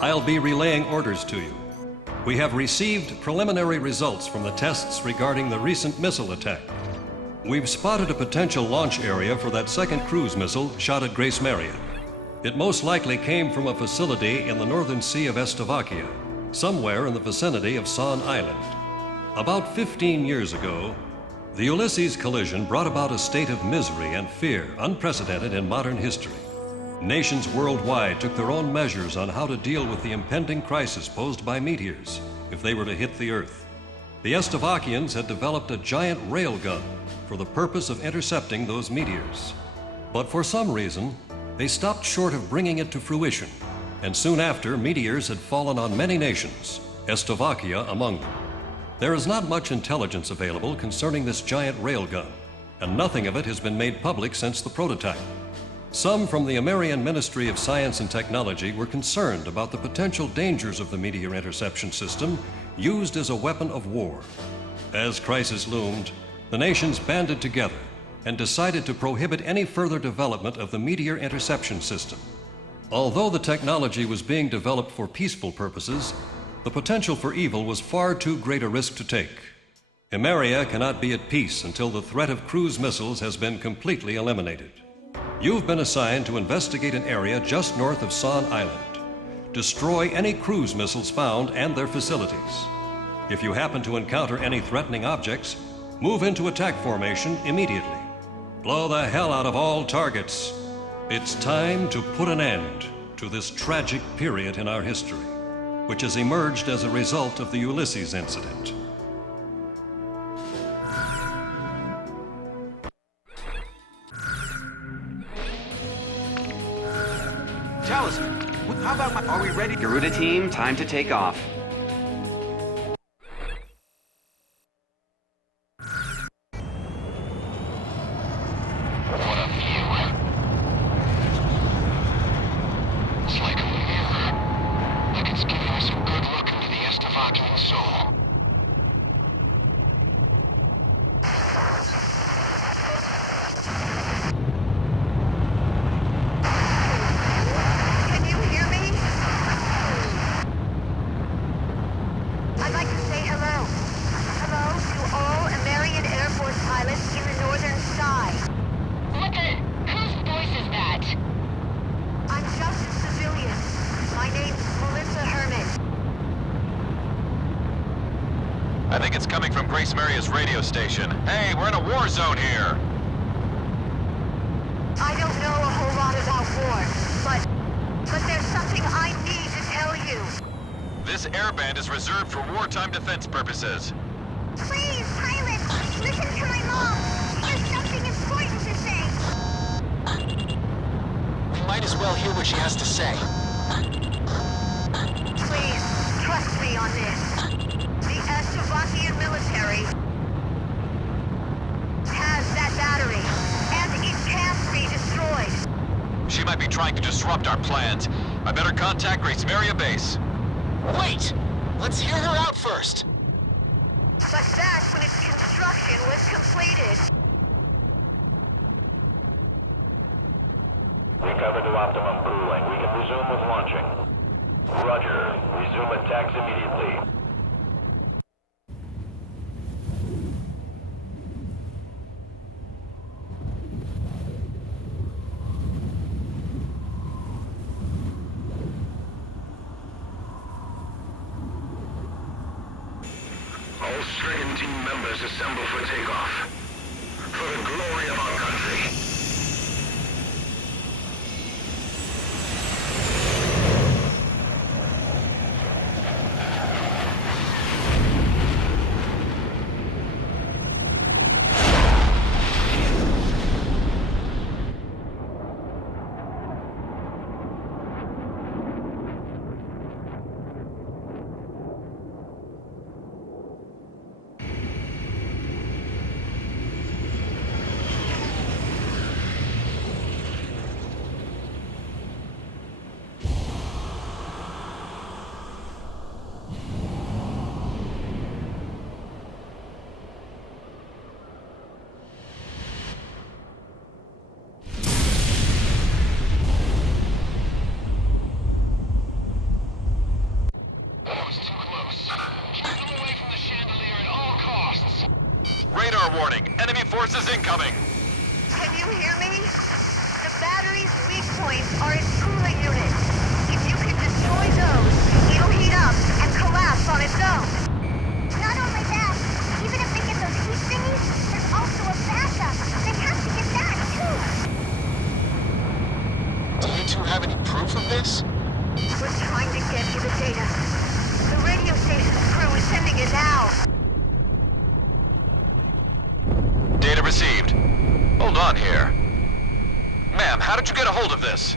I'll be relaying orders to you. We have received preliminary results from the tests regarding the recent missile attack. We've spotted a potential launch area for that second cruise missile shot at Grace Maria. It most likely came from a facility in the northern sea of Slovakia, somewhere in the vicinity of San Island. About 15 years ago, the Ulysses collision brought about a state of misery and fear unprecedented in modern history. Nations worldwide took their own measures on how to deal with the impending crisis posed by meteors if they were to hit the Earth. The Slovakians had developed a giant railgun for the purpose of intercepting those meteors. But for some reason, they stopped short of bringing it to fruition, and soon after, meteors had fallen on many nations, Slovakia among them. There is not much intelligence available concerning this giant railgun, and nothing of it has been made public since the prototype. Some from the American Ministry of Science and Technology were concerned about the potential dangers of the meteor interception system used as a weapon of war. As crisis loomed, the nations banded together and decided to prohibit any further development of the meteor interception system. Although the technology was being developed for peaceful purposes, the potential for evil was far too great a risk to take. Emeria cannot be at peace until the threat of cruise missiles has been completely eliminated. You've been assigned to investigate an area just north of San Island. Destroy any cruise missiles found and their facilities. If you happen to encounter any threatening objects, move into attack formation immediately. Blow the hell out of all targets. It's time to put an end to this tragic period in our history, which has emerged as a result of the Ulysses incident. Tell us, how about are we ready? Garuda team, time to take off. What a view. It's like a mirror. Like it's giving us a good look into the Slovakian soul. Can you hear me? I'd like to say hello. Hello to all American Air Force pilots in the northern sky. Whose voice is that? I'm just a civilian. My name's Melissa Herman. I think it's coming from Grace Maria's radio station. Hey, we're in a war zone here! I don't know a whole lot about war, but there's something I need to tell you. This airband is reserved for wartime defense purposes. Please, pilot, listen to my mom. There's something important to say. We might as well hear what she has to say. Please, trust me on this. The Slovakian military has that battery, and it can't be destroyed. She might be trying to disrupt our plans. I better contact Grace Maria Base. Wait! Let's hear her out first. But that's when its construction was completed. Recover to optimum cooling. We can resume with launching. Roger. Resume attacks immediately. All stricken team members assemble for takeoff. For the glory of our country. forces incoming. Can you hear me? The battery's weak points are its cooling units. If you can destroy those, it'll heat up and collapse on its own. Not only that, even if they get those heat thingies, there's also a backup. They have to get that, too. Do you two have any proof of this? We're trying to get you the data. The radio station's crew is sending it now. Data received. Hold on here. Ma'am, how did you get a hold of this?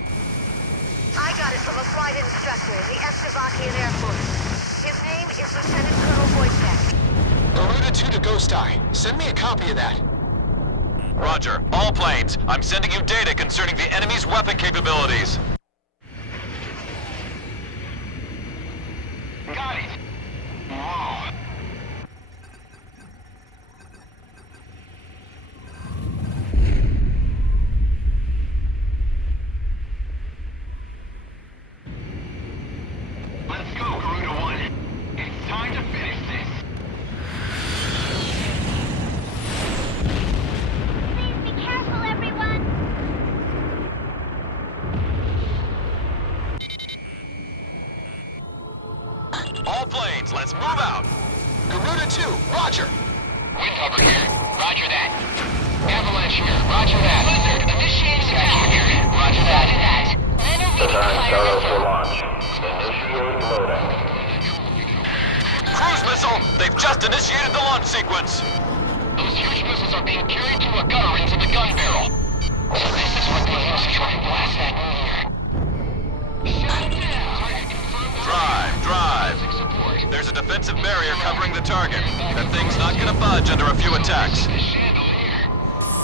I got it from a flight instructor in the Slovakian Air Force. His name is Lieutenant Colonel Wojtek. Garuda 2 to Ghost Eye. Send me a copy of that. Roger. All planes. I'm sending you data concerning the enemy's weapon capabilities. Got it. Whoa. Let's go, Garuda 1. It's time to finish this. Please be careful, everyone. All planes, let's move out. Garuda 2, roger. Wind hover here. Roger that. Avalanche here. Roger that. Blizzard, initiating attack here. Roger that. Prepare Starros for launch. Initiate loading. Cruise missile! They've just initiated the launch sequence. Those huge missiles are being carried through a gutter into the gun barrel. So this is what they use to try and blast that meteor. Shut it down. Target confirmed. Drive. Support. There's a defensive barrier covering the target. That thing's not gonna budge under a few attacks. The chandelier.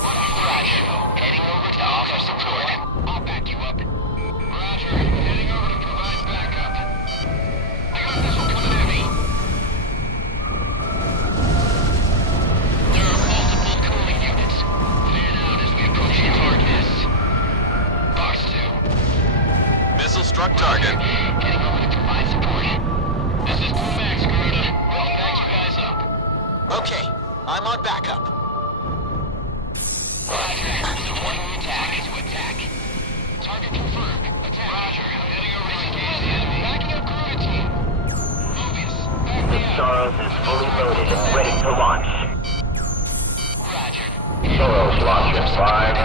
Roger. Heading over to offer support. I'll back you up. Roger. Heading over to provide backup. I got a missile coming at me. There are multiple cooling units. Fan out as we approach the target. Box 2. Missile struck target. Heading over to provide support. This is Blue Max, Garuda. I'll back you guys up. Okay, I'm on backup. Roger. Supporting the attack. To attack. Target confirmed. Attack. Roger. Heading over to engage the enemy. Backing up Garuda team. Mobius. Back me up. Starros is fully loaded and ready to launch. Roger. Starros launch in 5,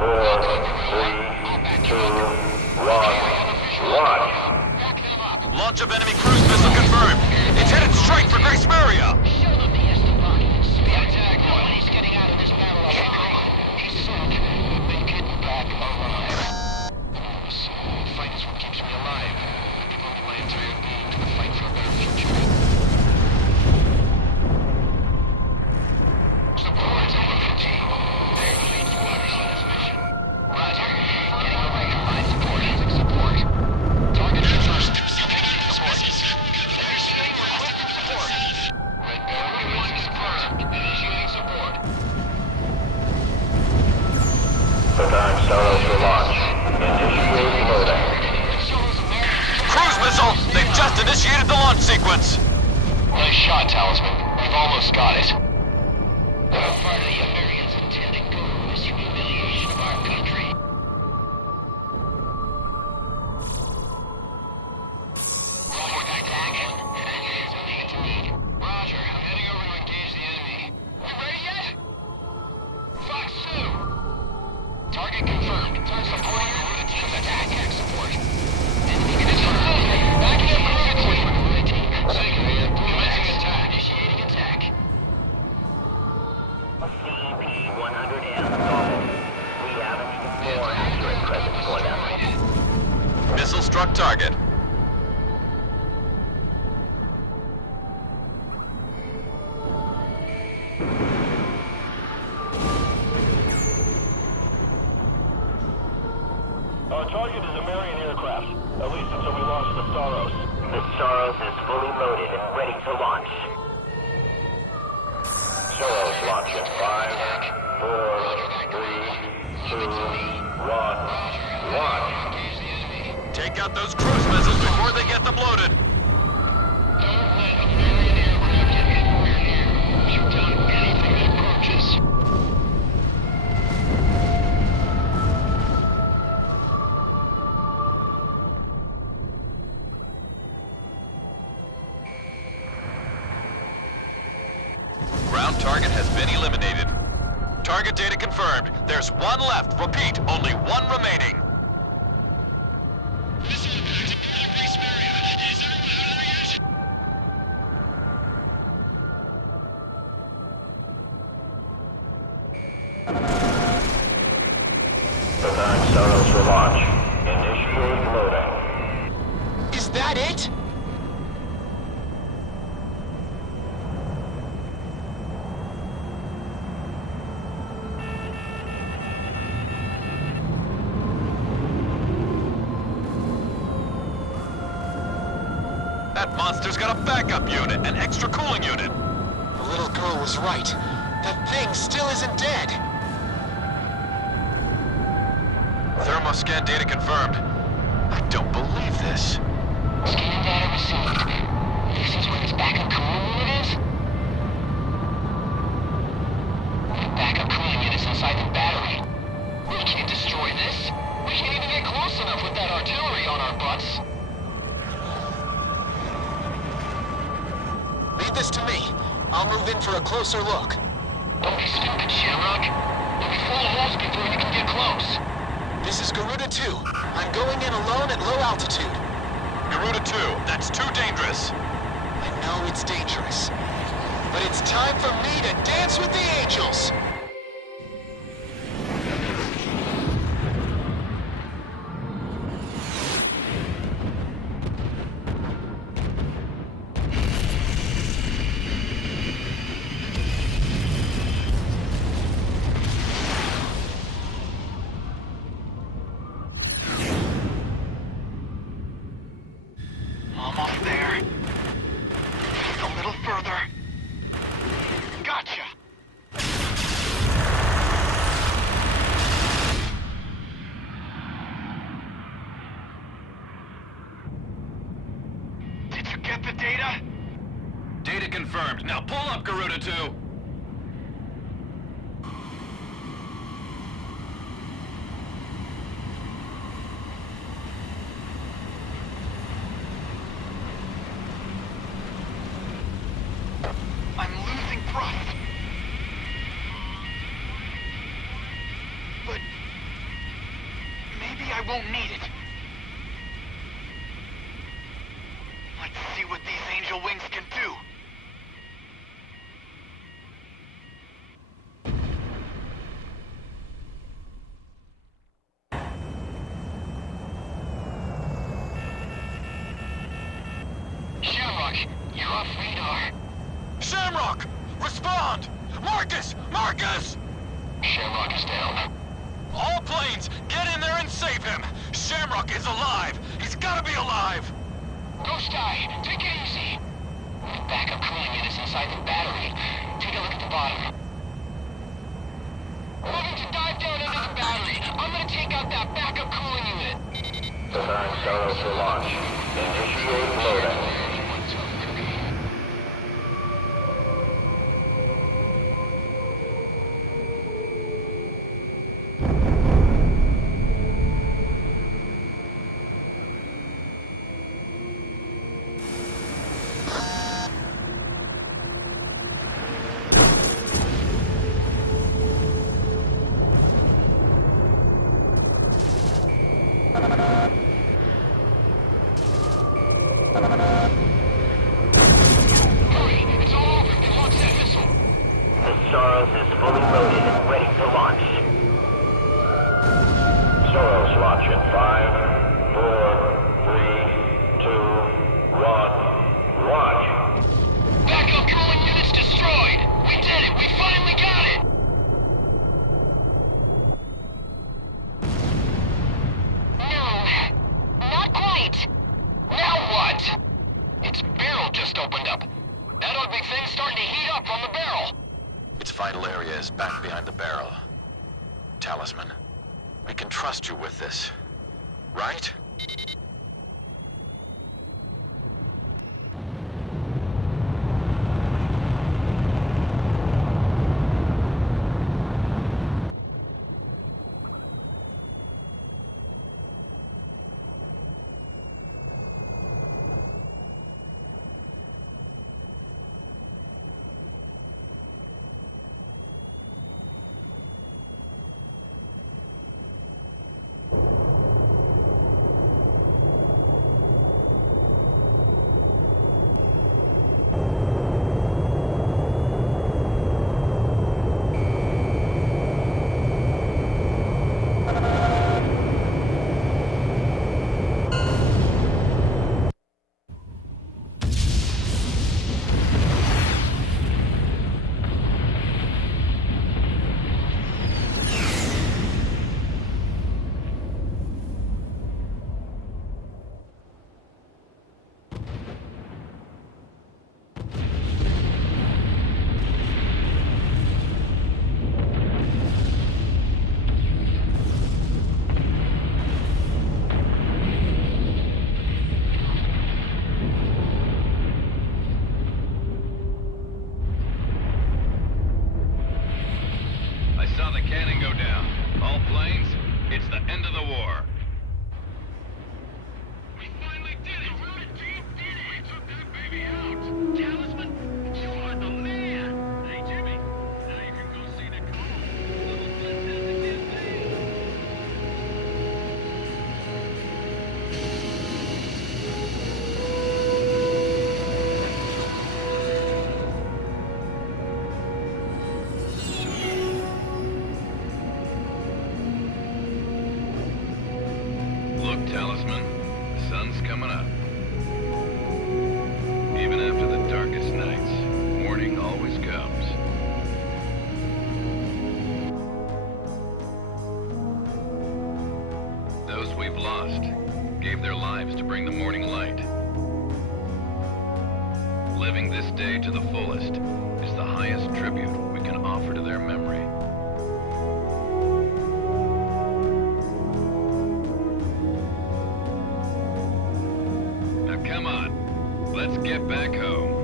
4, 3, 2, 1, launch. Back them up. Launch of enemy cruise missile confirmed. It's headed straight for Grace Maria. Show them the Estefanians. The attack one. He's getting out of this battle alive. He's sunk. Been getting back alive. So, fight is what keeps me alive. Devoting my entire being to the fight for a better future. Support to the team. They're the lead squadron on this mission. Roger. Getting over to provide support. Support. Target confirmed. Immediate support. Initiating requested support. Red Bear 1 confirmed. Initiating support. Prepare Starros for launch. Initiate loading. Cruise missile! They've just initiated the launch sequence. Nice shot, Talisman. We've almost got it. What part of the Americans intend to go to this humiliation of our country? Roger, attack. It's moving into lead. Roger, I'm heading over to engage the enemy. We ready yet? Fox 2. Target confirmed. Supporting Garuda team's attack. Support. Enemy confirmed. Backing up Garuda team. Second man. Commencing attack. Initiating attack. CEP 100M normal. We have an even more accurate presence for them. Missile struck target. Our target is a Marian aircraft, at least until we launch the Starros. The Starros is fully loaded and ready to launch. Starros launch in 5, 4, 3, 2, 1, launch. Take out those cruise missiles before they get them loaded. Don't let a Marian aircraft get anywhere near. Shoot down anything that approaches. been eliminated. Target data confirmed. There's one left. Repeat, only one remaining. Preparing Staros for launch. Initiate loading. Is that it? That monster's got a backup unit, an extra cooling unit. The little girl was right. That thing still isn't dead. Thermoscan data confirmed. I don't believe this. Scan data received. This is where its backup cooling unit is? The backup cooling unit's inside the battery. We can't destroy this. We can't even get close enough with that artillery on our butts. Leave this to me. I'll move in for a closer look. Don't be stupid, Shamrock. You'll be full of holes before you can get close. This is Garuda 2. I'm going in alone at low altitude. Garuda 2, that's too dangerous. I know it's dangerous. But it's time for me to dance with the angels! Almost there. Just a little further. Gotcha. Did you get the data? Data confirmed. Now pull up, Garuda 2. I'm losing thrust. But maybe I won't need it. Let's see what these angel wings can do. Shamrock, you're off radar. Shamrock! Respond! Marcus! Marcus! Shamrock is down. All planes, get in there and save him! Shamrock is alive! He's gotta be alive! Ghost Eye, take it easy. The backup cooling unit's inside the battery. Take a look at the bottom. Moving to dive down into the battery. I'm gonna take out that backup cooling unit. Preparing Staros for launch. Initiate loading. Hurry, it's all over. They launched that missile. The Staros is fully loaded and ready to launch. Staros launch in 5, 4, 3, 2, 1, launch. Backup cooling unit's destroyed. We did it. We finally got it. No, not quite. Now what? Its barrel just opened up. That ugly thing's starting to heat up on the barrel. Its vital area is back behind the barrel. Talisman, we can trust you with this, right? Talisman. The sun's coming up. Even after the darkest nights, morning always comes. Those we've lost gave their lives to bring the morning light. Living this day to the fullest is the highest tribute we can offer to their memory. Now come on, let's get back home.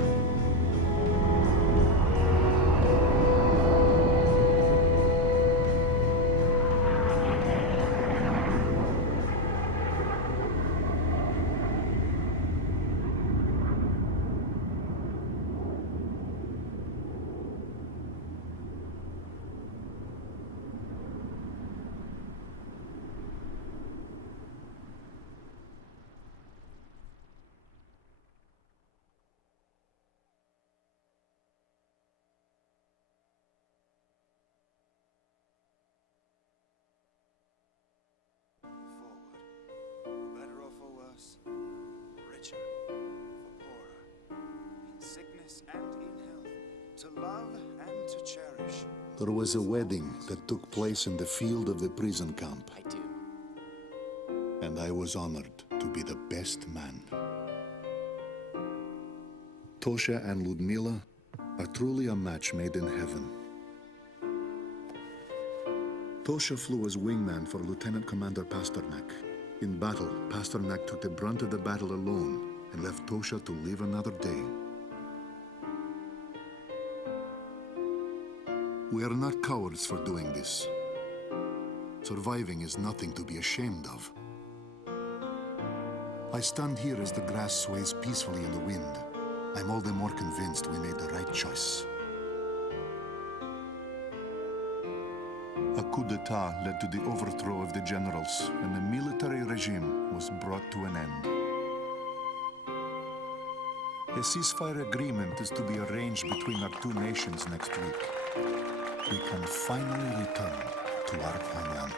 There was a wedding that took place in the field of the prison camp. I do. And I was honored to be the best man. Tosha and Ludmila are truly a match made in heaven. Tosha flew as wingman for Lieutenant Commander Pasternak. In battle, Pasternak took the brunt of the battle alone and left Tosha to live another day. We are not cowards for doing this. Surviving is nothing to be ashamed of. I stand here as the grass sways peacefully in the wind. I'm all the more convinced we made the right choice. A coup d'etat led to the overthrow of the generals, and the military regime was brought to an end. A ceasefire agreement is to be arranged between our two nations next week. We can finally return to our homeland.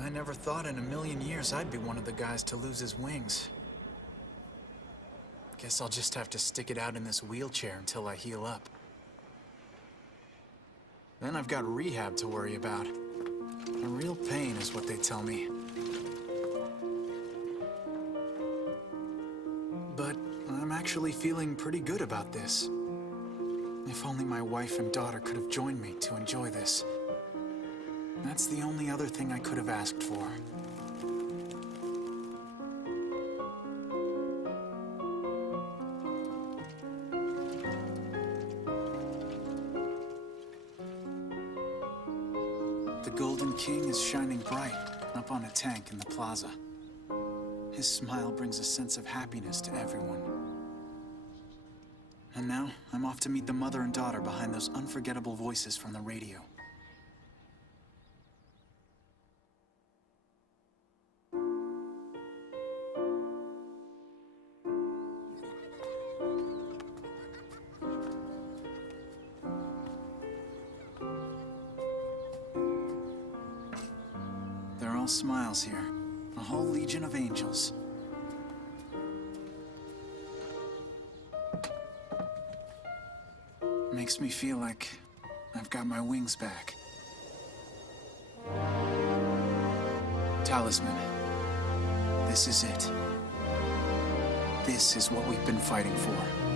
I never thought in a million years I'd be one of the guys to lose his wings. Guess I'll just have to stick it out in this wheelchair until I heal up. Then I've got rehab to worry about. A real pain is what they tell me. But I'm actually feeling pretty good about this. If only my wife and daughter could have joined me to enjoy this. That's the only other thing I could have asked for. The Golden King is shining bright up on a tank in the plaza. His smile brings a sense of happiness to everyone. And now, I'm off to meet the mother and daughter behind those unforgettable voices from the radio. They're all smiles here. A whole legion of angels. Makes me feel like I've got my wings back. Talisman. This is it. This is what we've been fighting for.